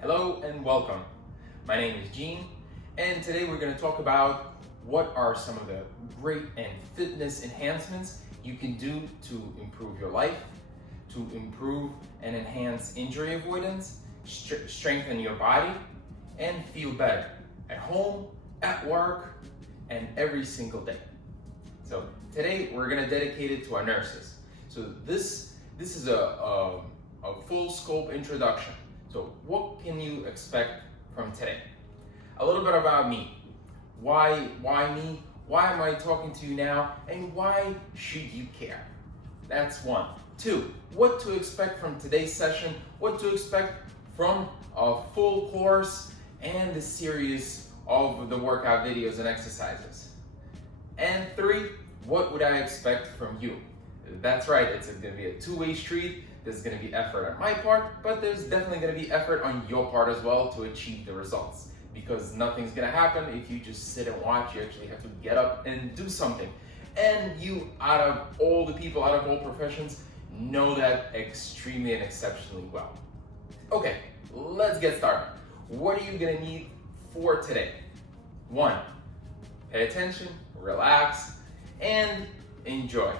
Hello and welcome. My name is Gene, and today we're going to talk about what are some of the great and fitness enhancements you can do to improve your life, to improve and enhance injury avoidance, strengthen your body, and feel better at home, at work, and every single day. So today we're going to dedicate it to our nurses. So this is a full scope introduction. So what can you expect from today? A little bit about me. Why me? Why am I talking to you now? And why should you care? That's one. Two, what to expect from today's session, what to expect from a full course and the series of the workout videos and exercises. And three, what would I expect from you? That's right, it's going to be a two-way street. There's going to be effort on my part, but there's definitely going to be effort on your part as well to achieve the results. Because nothing's going to happen if you just sit and watch. You actually have to get up and do something. And you, out of all the people, out of all professions, know that extremely and exceptionally well. Okay, let's get started. What are you going to need for today? One, pay attention, relax, and enjoy.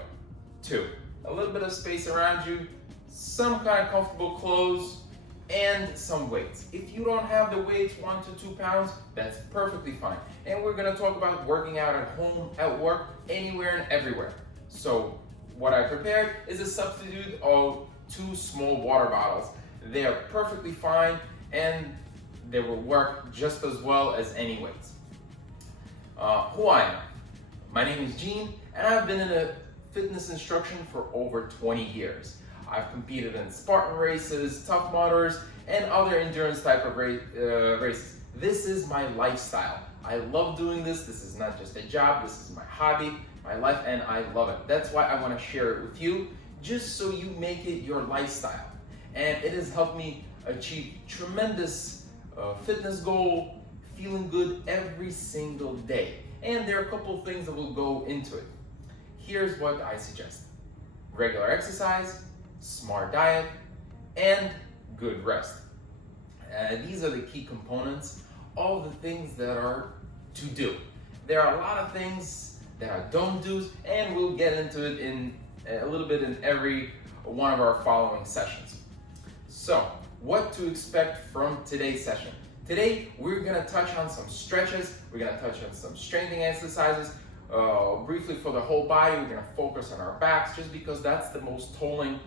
Two, a little bit of space around you, some kind of comfortable clothes, and some weights. If you don't have the weights, 1 to 2 pounds, that's perfectly fine. And we're gonna talk about working out at home, at work, anywhere and everywhere. So what I prepared is a substitute of 2 small water bottles. They are perfectly fine and they will work just as well as any weights. Who I am? My name is Gene, and I've been in a fitness instruction for over 20 years. I've competed in Spartan races, Tough Mudders, and other endurance type of races. This is my lifestyle. I love doing this. This is not just a job. This is my hobby, my life, and I love it. That's why I want to share it with you, just so you make it your lifestyle. And it has helped me achieve tremendous fitness goal, feeling good every single day. And there are a couple of things that will go into it. Here's what I suggest. Regular exercise, smart diet, and good rest. These are the key components of the things that are to do. There are a lot of things that are don't do's, and we'll get into it in a little bit in every one of our following sessions. So, what to expect from today's session? Today, we're gonna touch on some stretches, we're gonna touch on some strengthening exercises, briefly for the whole body. We're gonna focus on our backs just because that's the most tolling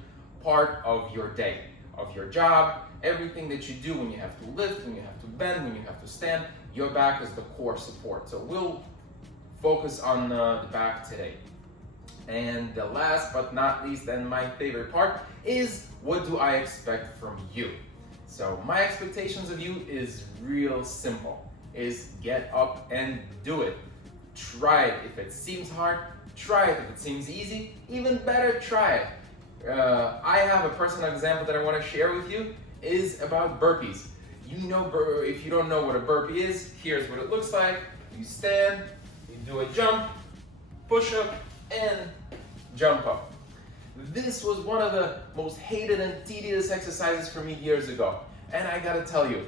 part of your day, of your job, everything that you do when you have to lift, when you have to bend, when you have to stand, your back is the core support. So we'll focus on the back today. And the last but not least, and my favorite part, is what do I expect from you? So my expectations of you is real simple, is get up and do it. Try it. If it seems hard, try it. If it seems easy, even better, try it. I have a personal example that I want to share with you is about burpees. You know, if you don't know what a burpee is, here's what it looks like. You stand, you do a jump, push up, and jump up. This was one of the most hated and tedious exercises for me years ago. And I gotta tell you,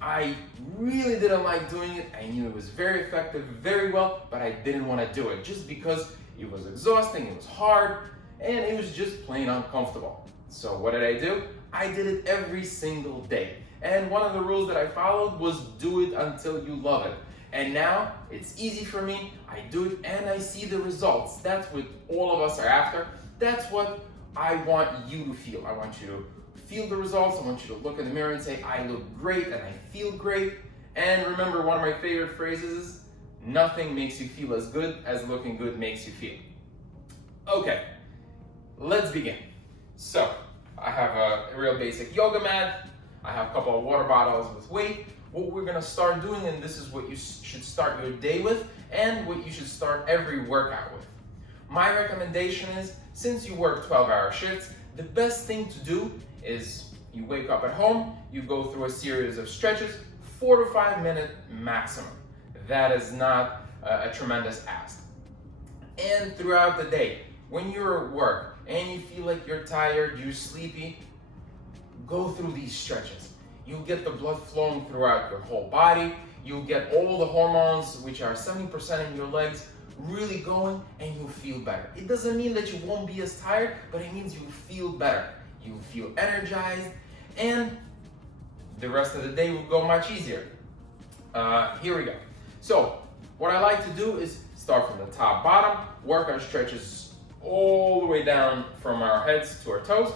I really didn't like doing it. I knew it was very effective, very well, but I didn't want to do it just because it was exhausting, it was hard, and it was just plain uncomfortable. So what did I do? I did it every single day. And one of the rules that I followed was do it until you love it. And now it's easy for me. I do it and I see the results. That's what all of us are after. That's what I want you to feel. I want you to feel the results. I want you to look in the mirror and say, I look great and I feel great. And remember, one of my favorite phrases is, nothing makes you feel as good as looking good makes you feel. Okay, let's begin. So, I have a real basic yoga mat. I have a couple of water bottles with weight. What we're gonna start doing, and this is what you should start your day with, and what you should start every workout with. My recommendation is, since you work 12-hour shifts, the best thing to do is you wake up at home, you go through a series of stretches, 4 to 5 minute maximum. That is not a tremendous ask. And throughout the day, when you're at work and you feel like you're tired, you're sleepy, go through these stretches. you'll get the blood flowing throughout your whole body. You'll get all the hormones, which are 70% in your legs, really going, and you'll feel better. It doesn't mean that you won't be as tired, but it means you'll feel better. You'll feel energized, and the rest of the day will go much easier. Here we go. So what I like to do is start from the top, bottom, work our stretches all the way down from our heads to our toes,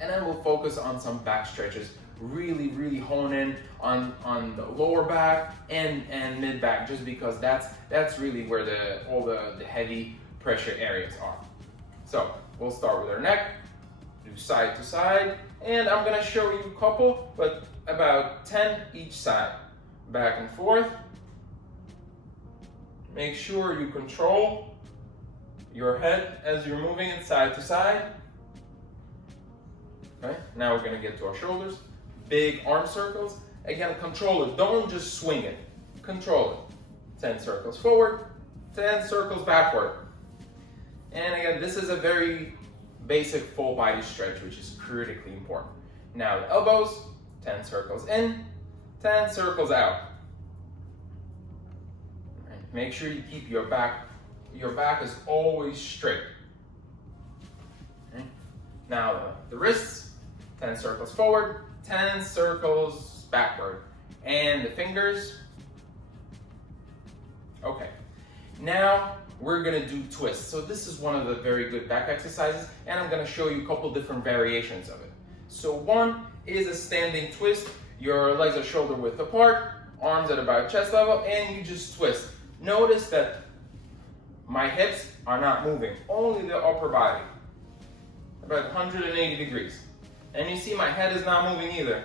and then we'll focus on some back stretches. Really hone in on the lower back and mid back, just because that's really where all the heavy pressure areas are. So we'll start with our neck, do side to side, and I'm gonna show you a couple, but about 10 each side. Back and forth. Make sure you control your head as you're moving it side to side. Okay, now we're gonna get to our shoulders. Big arm circles. Again, control it. Don't just swing it. Control it. 10 circles forward, 10 circles backward. And again, this is a very basic full body stretch, which is critically important. Now the elbows, 10 circles in, 10 circles out. Right. Make sure you keep your back is always straight. Okay. Now the wrists, 10 circles forward, 10 circles backward. And the fingers. Okay. Now we're gonna do twists. So this is one of the very good back exercises, and I'm gonna show you a couple different variations of it. So one is a standing twist. Your legs are shoulder width apart, arms at about chest level, and you just twist. Notice that my hips are not moving, only the upper body, about 180 degrees. And you see my head is not moving either.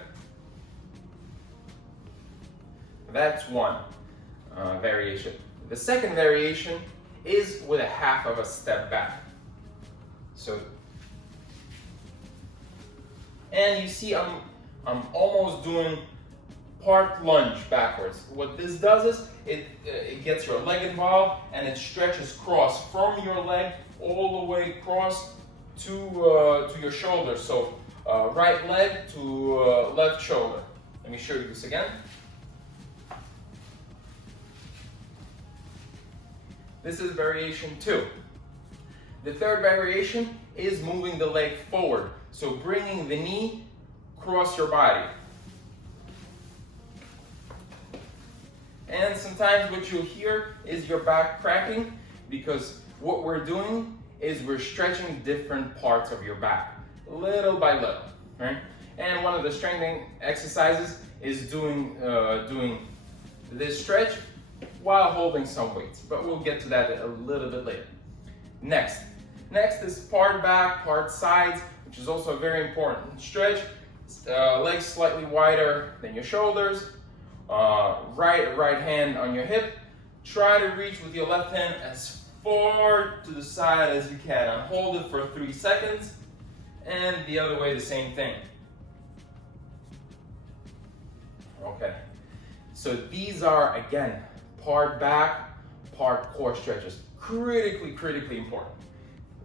That's one variation. The second variation is with a half of a step back. So, and you see I'm almost doing part lunge backwards. What this does is it gets your leg involved, and it stretches cross from your leg all the way across to your shoulder. So right leg to left shoulder. Let me show you this again. This is variation 2. The third variation is moving the leg forward. So bringing the knee across your body. And sometimes what you'll hear is your back cracking, because what we're doing is we're stretching different parts of your back, little by little, right? And one of the strengthening exercises is doing this stretch while holding some weights, but we'll get to that a little bit later. Next is part back, part sides, which is also a very important stretch. Legs slightly wider than your shoulders. Right hand on your hip. Try to reach with your left hand as far to the side as you can, and hold it for 3 seconds. And the other way, the same thing. Okay. So these are, again, part back, part core stretches. Critically important.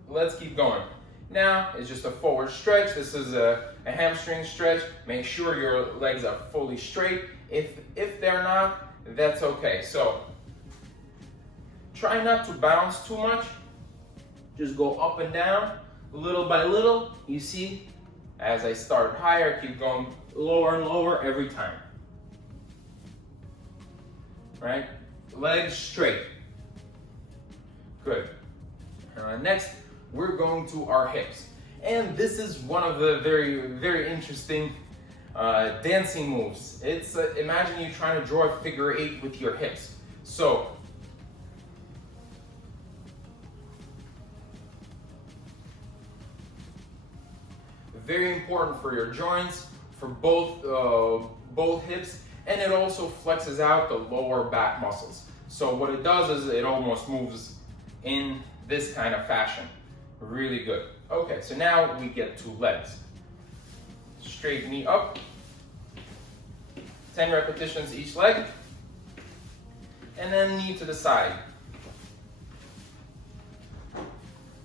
Let's keep going. Now it's just a forward stretch. This is a hamstring stretch. Make sure your legs are fully straight. If they're not, that's okay. So try not to bounce too much. Just go up and down, little by little. You see, as I start higher, keep going lower and lower every time. Right? Legs straight. Good. Next, we're going to our hips. And this is one of the very interesting dancing moves. It's imagine you trying to draw a figure 8 with your hips. So very important for your joints, for both hips, and it also flexes out the lower back muscles. So what it does is it almost moves in this kind of fashion. Really good. Okay, so now we get to legs. Straight knee up. 10 repetitions each leg. And then knee to the side.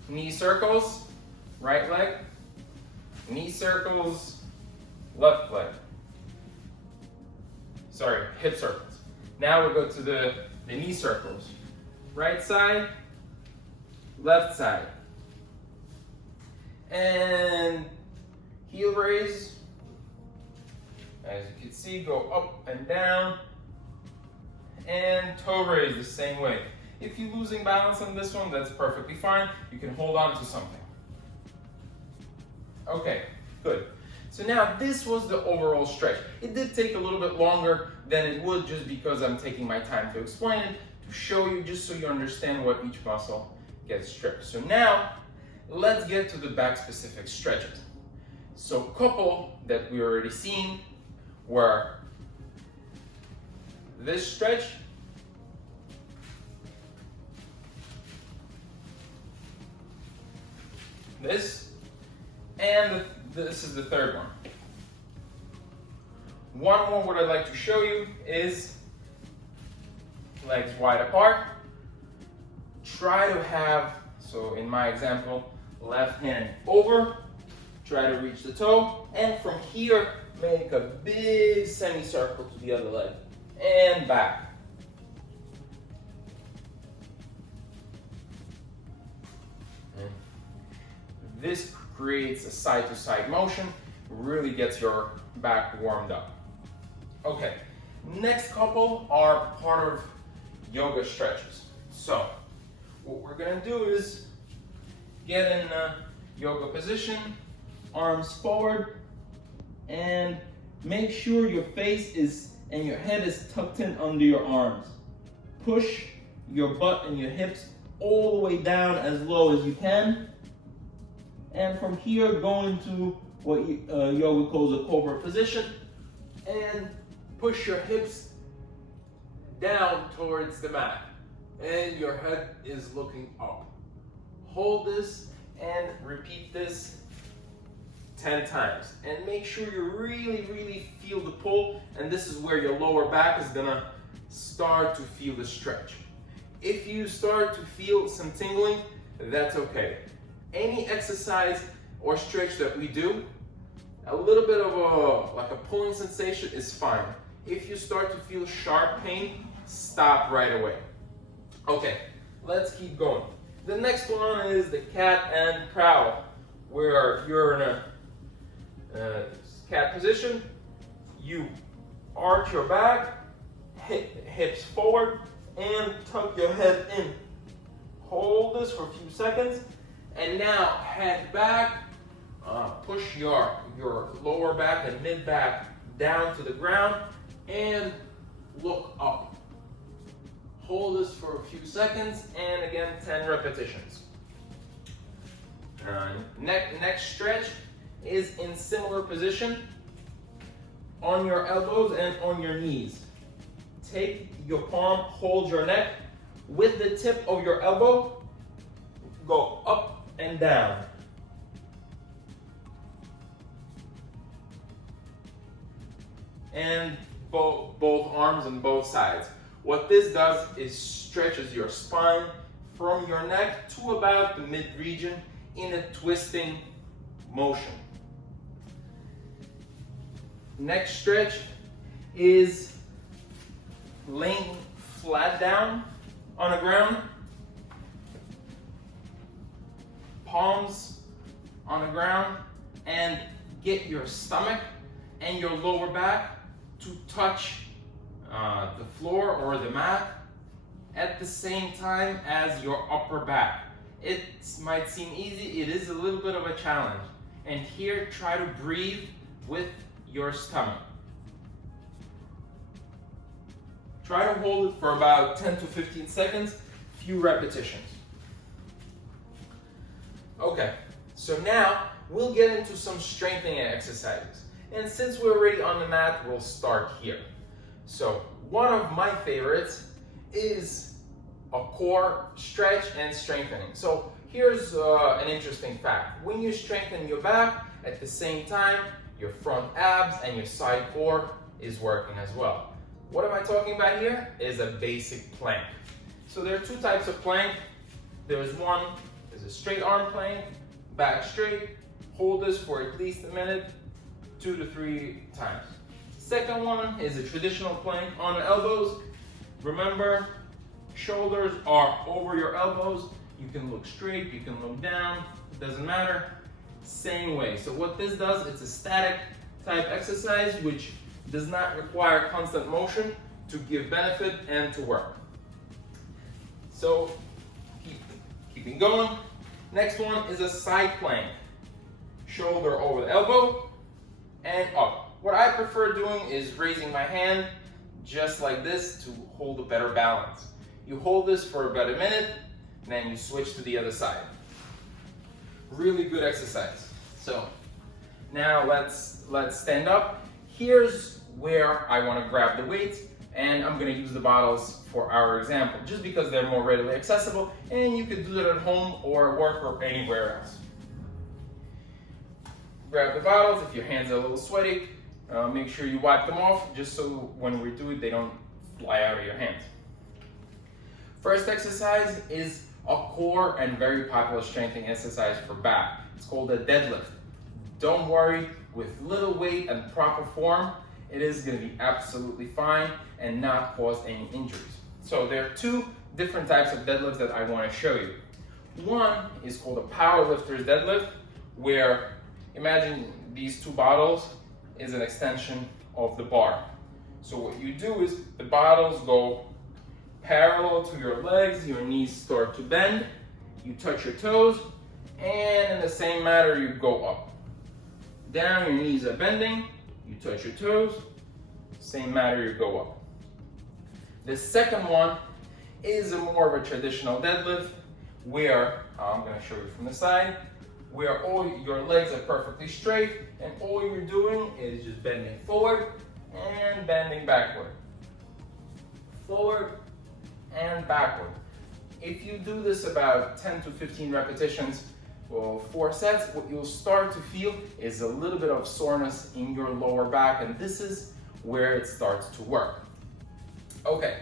Knee circles, right leg. Knee circles, left leg. hip circles. Now we go to the knee circles. Right side, left side. And heel raise. As you can see, go up and down. And toe raise the same way. If you're losing balance on this one, that's perfectly fine. You can hold on to something. Okay, good. So now this was the overall stretch. It did take a little bit longer than it would just because I'm taking my time to explain it, to show you, just so you understand what each muscle gets stretched. So now, let's get to the back specific stretches. So a couple that we already seen were this stretch, this, and this is the third one. One more what I'd like to show you is legs wide apart. Try to have, so in my example, left hand over, try to reach the toe, and from here, make a big semicircle to the other leg, and back. This creates a side-to-side motion, really gets your back warmed up. Okay, next couple are part of yoga stretches. So, what we're gonna do is get in a yoga position, arms forward, and make sure your face is and your head is tucked in under your arms. Push your butt and your hips all the way down as low as you can. And from here, go into what yoga calls a cobra position, and push your hips down towards the mat. And your head is looking up. Hold this and repeat this 10 times. And make sure you really, really feel the pull. And this is where your lower back is gonna start to feel the stretch. If you start to feel some tingling, that's okay. Any exercise or stretch that we do, a little bit of like a pulling sensation is fine. If you start to feel sharp pain, stop right away. Okay, let's keep going. The next one is the cat and cow, where you're in a cat position. You arch your back, hips forward, and tuck your head in. Hold this for a few seconds. And now head back, push your lower back and mid back down to the ground and look up. Hold this for a few seconds and again 10 repetitions. Next stretch is in similar position on your elbows and on your knees. Take your palm, hold your neck with the tip of your elbow, go up and down. And both arms on both sides. What this does is stretches your spine from your neck to about the mid region in a twisting motion. Next stretch is laying flat down on the ground. Palms on the ground, and get your stomach and your lower back to touch the floor or the mat at the same time as your upper back. It might seem easy, it is a little bit of a challenge. And here, try to breathe with your stomach. Try to hold it for about 10 to 15 seconds, few repetitions. Okay, so now we'll get into some strengthening exercises. And since we're already on the mat, we'll start here. So one of my favorites is a core stretch and strengthening. So here's an interesting fact. When you strengthen your back, at the same time, your front abs and your side core is working as well. What am I talking about here? Is a basic plank. So there are two types of plank. There's one is a straight arm plank, back straight. Hold this for at least a minute, 2 to 3 times. Second one is a traditional plank on the elbows. Remember, shoulders are over your elbows. You can look straight, you can look down, it doesn't matter. Same way. So what this does, it's a static type exercise which does not require constant motion to give benefit and to work. So keeping going. Next one is a side plank. Shoulder over the elbow and up. What I prefer doing is raising my hand just like this to hold a better balance. You hold this for about a minute, and then you switch to the other side. Really good exercise. So now let's stand up. Here's where I want to grab the weights, and I'm going to use the bottles for our example, just because they're more readily accessible, and you could do it at home or at work or anywhere else. Grab the bottles. If your hands are a little sweaty, make sure you wipe them off, just so when we do it, they don't fly out of your hands. First exercise is a core and very popular strengthening exercise for back. It's called a deadlift. Don't worry, with little weight and proper form, it is going to be absolutely fine and not cause any injuries. So there are two different types of deadlifts that I want to show you. One is called a power lifter's deadlift, where imagine these two bottles is an extension of the bar. So what you do is the bottles go parallel to your legs, your knees start to bend, you touch your toes, and in the same manner you go up. Down, your knees are bending, you touch your toes, same manner you go up. The second one is a more of a traditional deadlift where, I'm going to show you from the side, where all your legs are perfectly straight and all you're doing is just bending forward and bending backward. Forward and backward. If you do this about 10 to 15 repetitions or 4 sets, what you'll start to feel is a little bit of soreness in your lower back, and this is where it starts to work. Okay,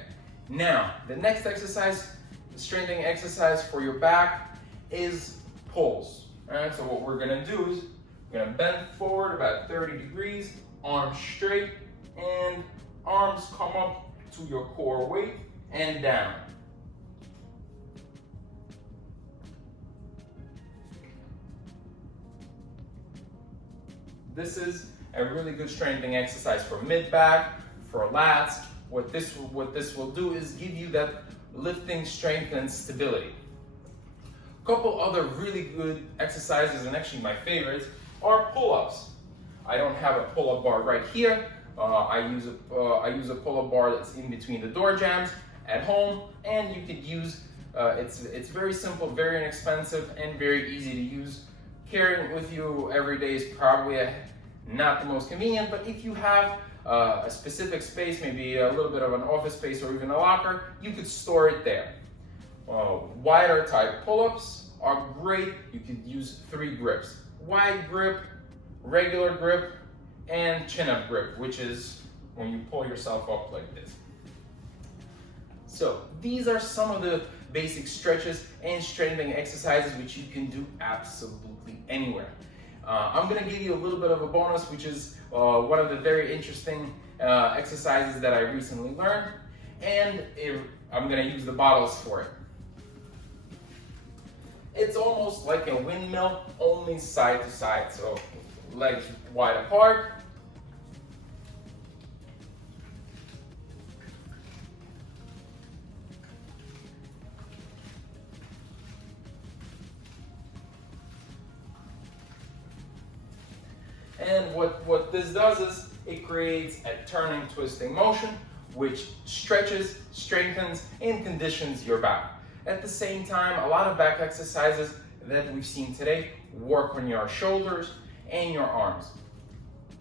now the next exercise, the strengthening exercise for your back, is pulls. All right, so what we're gonna do is we're gonna bend forward about 30 degrees, arms straight, and arms come up to your core weight and down. This is a really good strengthening exercise for mid-back, for lats. What this will do is give you that lifting strength and stability. A couple other really good exercises, and actually my favorites, are pull-ups. I don't have a pull-up bar right here. I use a pull-up bar that's in between the door jambs at home, and you could use, it's very simple, very inexpensive, and very easy to use. Carrying it with you every day is probably not the most convenient, but if you have a specific space, maybe a little bit of an office space or even a locker, you could store it there. Wider type pull-ups are great. You could use 3 grips. Wide grip, regular grip, and chin-up grip, which is when you pull yourself up like this. So these are some of the basic stretches and strengthening exercises which you can do absolutely anywhere. I'm going to give you a little bit of a bonus, which is one of the very interesting exercises that I recently learned, and I'm going to use the bottles for it. It's almost like a windmill, only side to side, so legs wide apart. And what this does is it creates a turning, twisting motion, which stretches, strengthens, and conditions your back. At the same time, a lot of back exercises that we've seen today work on your shoulders and your arms.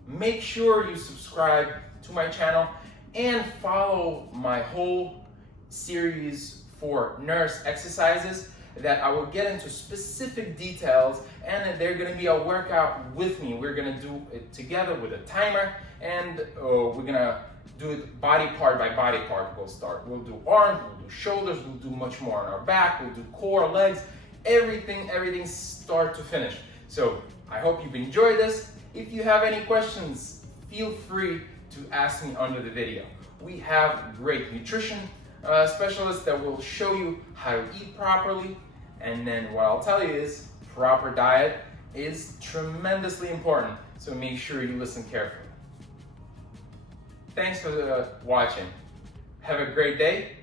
Make sure you subscribe to my channel and follow my whole series for nurse exercises that I will get into specific details, and they're going to be a workout with me. We're going to do it together with a timer, and we're going to do it body part by body part. We'll do arms, we'll do shoulders, we'll do much more on our back, we'll do core, legs, everything start to finish. So I hope you've enjoyed this. If you have any questions, feel free to ask me under the video. We have great nutrition specialists that will show you how to eat properly. And then what I'll tell you is proper diet is tremendously important. So make sure you listen carefully. Thanks for watching. Have a great day,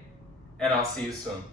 and I'll see you soon.